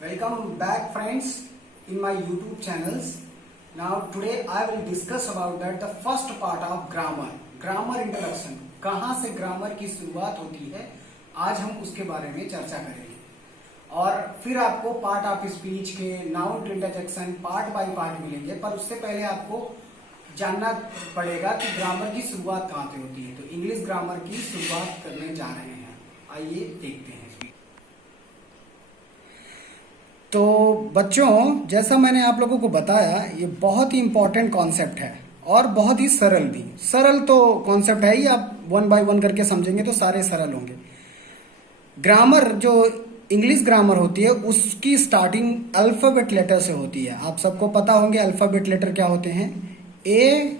Welcome back friends in my YouTube channels. Now today I will discuss about that the first part of grammar. Grammar introduction. कहाँ से grammar की शुरुआत होती है, आज हम उसके बारे में चर्चा करेंगे। और फिर आपको पार्ट ऑफ स्पीच के noun to interjection part by part मिलेंगे, पर उससे पहले आपको जानना पड़ेगा कि ग्रामर की शुरुआत कहाँ से होती है। तो इंग्लिश ग्रामर की शुरुआत करने जा रहे हैं, आइए देखते हैं। तो बच्चों, जैसा मैंने आप लोगों को बताया, ये बहुत ही इंपॉर्टेंट कॉन्सेप्ट है और बहुत ही सरल भी। सरल तो कॉन्सेप्ट है ही, आप वन बाय वन करके समझेंगे तो सारे सरल होंगे। ग्रामर जो इंग्लिश ग्रामर होती है उसकी स्टार्टिंग अल्फाबेट लेटर से होती है। आप सबको पता होंगे अल्फाबेट लेटर क्या होते हैं। A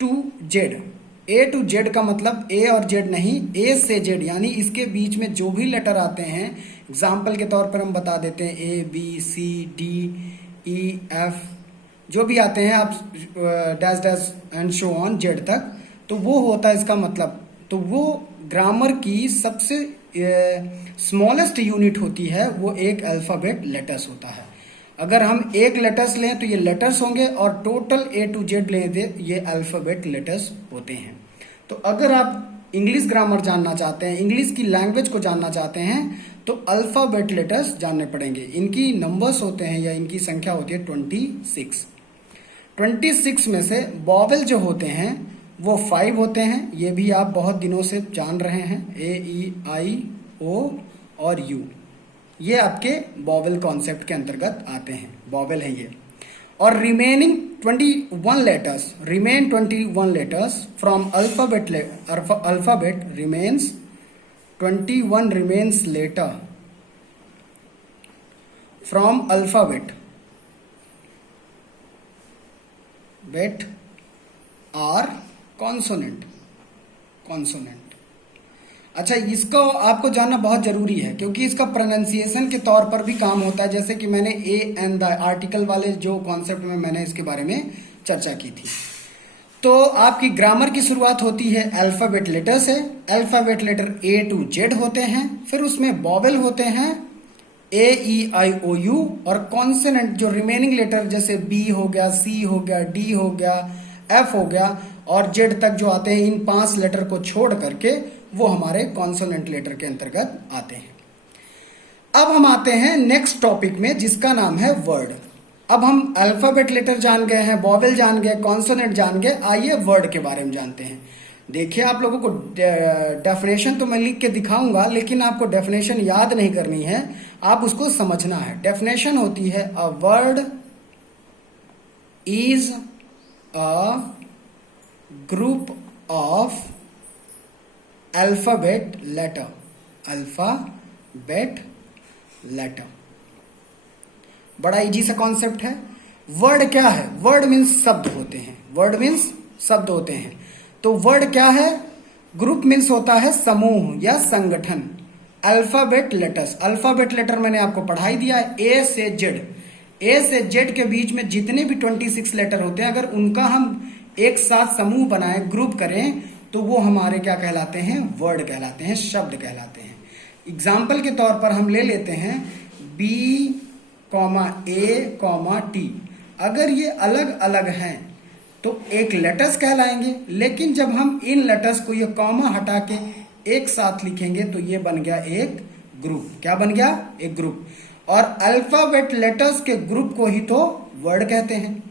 to Z. A to Z का मतलब ए और जेड नहीं, ए से जेड, यानी इसके बीच में जो भी लेटर आते हैं, एग्जाम्पल के तौर पर हम बता देते हैं A B C D E F, जो भी आते हैं आप dash dash and so on Z तक, तो वो होता है इसका मतलब। तो वो ग्रामर की सबसे स्मॉलेस्ट यूनिट होती है, वो एक अल्फाबेट लेटर्स होता है। अगर हम एक लेटर्स लें तो ये लेटर्स होंगे और टोटल ए टू जेड लें तो ये अल्फाबेट लेटर्स होते हैं। तो अगर आप इंग्लिश ग्रामर जानना चाहते हैं, इंग्लिश की लैंग्वेज को जानना चाहते हैं, तो अल्फाबेट लेटर्स जानने पड़ेंगे। इनकी नंबर्स होते हैं या इनकी संख्या होती है 26। 26 में से वॉवेल जो होते हैं वो 5 होते हैं। ये भी आप बहुत दिनों से जान रहे हैं, ए ई आई ओ और यू, ये आपके वॉवेल कॉन्सेप्ट के अंतर्गत आते हैं, वॉवेल है ये। और remaining 21 letters, remain 21 letters from alphabet remains 21 remains later from alphabet bet are consonant। अच्छा, इसको आपको जानना बहुत जरूरी है क्योंकि इसका प्रोनाउंसिएशन के तौर पर भी काम होता है। जैसे कि मैंने ए एंड द आर्टिकल वाले जो कॉन्सेप्ट में मैंने इसके बारे में चर्चा की थी। तो आपकी ग्रामर की शुरुआत होती है अल्फाबेट लेटर से। Alphabet letter A to Z होते हैं, फिर उसमें वॉवेल होते हैं A E I O U, और कॉन्सोनेंट जो रिमेनिंग लेटर जैसे बी हो गया, सी हो गया, डी हो गया, एफ हो गया और जेड तक जो आते हैं, इन 5 लेटर को छोड़ करके वो हमारे कॉन्सोनेंट लेटर के अंतर्गत आते हैं। अब हम आते हैं नेक्स्ट टॉपिक में जिसका नाम है वर्ड। अब हम अल्फाबेट लेटर जान गए हैं, वॉवेल जान गए, कॉन्सोनेंट जान गए, आइए वर्ड के बारे में जानते हैं। देखिए, आप लोगों को डेफिनेशन तो मैं लिख के दिखाऊंगा, लेकिन आपको डेफिनेशन याद नहीं करनी है, आप उसको समझना है। डेफिनेशन होती है a word is a group of alphabet letter. Alphabet letter बड़ा इजी सा कॉन्सेप्ट है। वर्ड क्या है? वर्ड मीन्स शब्द होते हैं। वर्ड मीन्स शब्द होते हैं। तो वर्ड क्या है? ग्रुप मीन्स होता है समूह या संगठन। अल्फाबेट लेटर्स, अल्फाबेट लेटर मैंने आपको पढ़ा ही दिया है, ए से जेड। ए से जेड के बीच में जितने भी 26 लेटर होते हैं, अगर उनका हम एक साथ समूह बनाए, ग्रुप करें, तो वो हमारे क्या कहलाते हैं? वर्ड कहलाते हैं, शब्द कहलाते हैं। एग्जाम्पल के तौर पर हम ले लेते हैं बी कॉमा ए कॉमा टी। अगर ये अलग अलग हैं तो एक लेटर्स कहलाएंगे, लेकिन जब हम इन लेटर्स को ये कॉमा हटा के एक साथ लिखेंगे तो ये बन गया एक ग्रुप। क्या बन गया? एक ग्रुप। और अल्फाबेट लेटर्स के ग्रुप को ही तो वर्ड कहते हैं।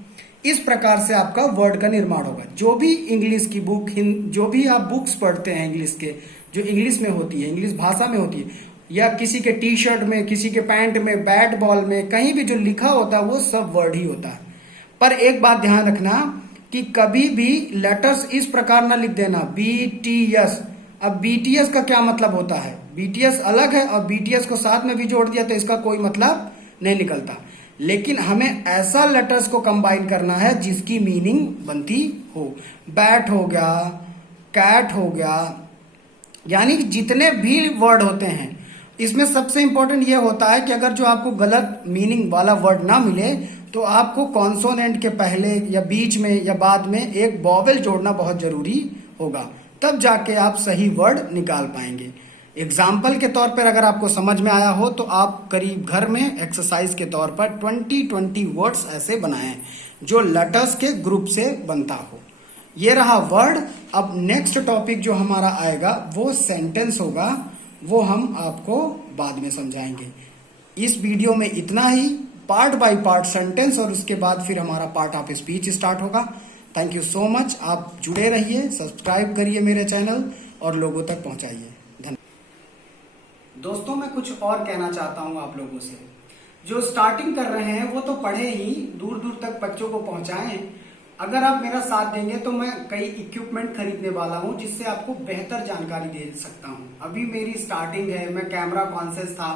इस प्रकार से आपका वर्ड का निर्माण होगा। जो भी इंग्लिश की बुक, जो भी आप बुक्स पढ़ते हैं इंग्लिश के, जो इंग्लिश में होती है, इंग्लिश भाषा में होती है, या किसी के टी शर्ट में, किसी के पैंट में, बैट बॉल में, कहीं भी जो लिखा होता है वो सब वर्ड ही होता है। पर एक बात ध्यान रखना कि कभी भी लेटर्स इस प्रकार ना लिख देना BTS। अब BTS का क्या मतलब होता है? BTS अलग है और BTS को साथ में भी जोड़ दिया तो इसका कोई मतलब नहीं निकलता। लेकिन हमें ऐसा लेटर्स को कंबाइन करना है जिसकी मीनिंग बनती हो। बैट हो गया, कैट हो गया, यानी जितने भी वर्ड होते हैं, इसमें सबसे इंपॉर्टेंट यह होता है कि अगर जो आपको गलत मीनिंग वाला वर्ड ना मिले तो आपको कॉन्सोनेंट के पहले या बीच में या बाद में एक वॉवेल जोड़ना बहुत जरूरी होगा, तब जाके आप सही वर्ड निकाल पाएंगे। एग्जाम्पल के तौर पर अगर आपको समझ में आया हो तो आप करीब घर में एक्सरसाइज के तौर पर 20 वर्ड्स ऐसे बनाएं जो लेटर्स के ग्रुप से बनता हो। ये रहा वर्ड। अब नेक्स्ट टॉपिक जो हमारा आएगा वो सेंटेंस होगा, वो हम आपको बाद में समझाएंगे। इस वीडियो में इतना ही, पार्ट बाय पार्ट सेंटेंस और उसके बाद फिर हमारा पार्ट ऑफ स्पीच स्टार्ट होगा। Thank you so much. आप जुड़े रहिए, सब्सक्राइब करिए मेरे चैनल और लोगों तक पहुंचाइए। धन्यवाद। दोस्तों मैं कुछ और कहना चाहता हूं आप लोगों से, जो स्टार्टिंग कर रहे हैं वो तो पढ़े ही, दूर दूर तक बच्चों को पहुंचाएं। अगर आप मेरा साथ देंगे तो मैं कई इक्विपमेंट खरीदने वाला हूं जिससे आपको बेहतर जानकारी दे सकता हूं। अभी मेरी स्टार्टिंग है, मैं कैमरा कॉन्शियस था।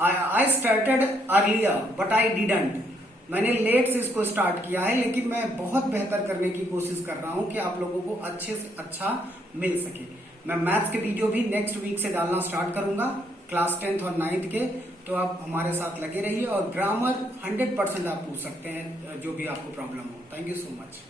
I started earlier but I didn't. मैंने लेट से इसको स्टार्ट किया है, लेकिन मैं बहुत बेहतर करने की कोशिश कर रहा हूं कि आप लोगों को अच्छे से अच्छा मिल सके। मैं मैथ्स के वीडियो भी नेक्स्ट वीक से डालना स्टार्ट करूंगा, क्लास 10th और 9th के। तो आप हमारे साथ लगे रहिए और ग्रामर 100% आप पूछ सकते हैं, जो भी आपको प्रॉब्लम हो। Thank you so much.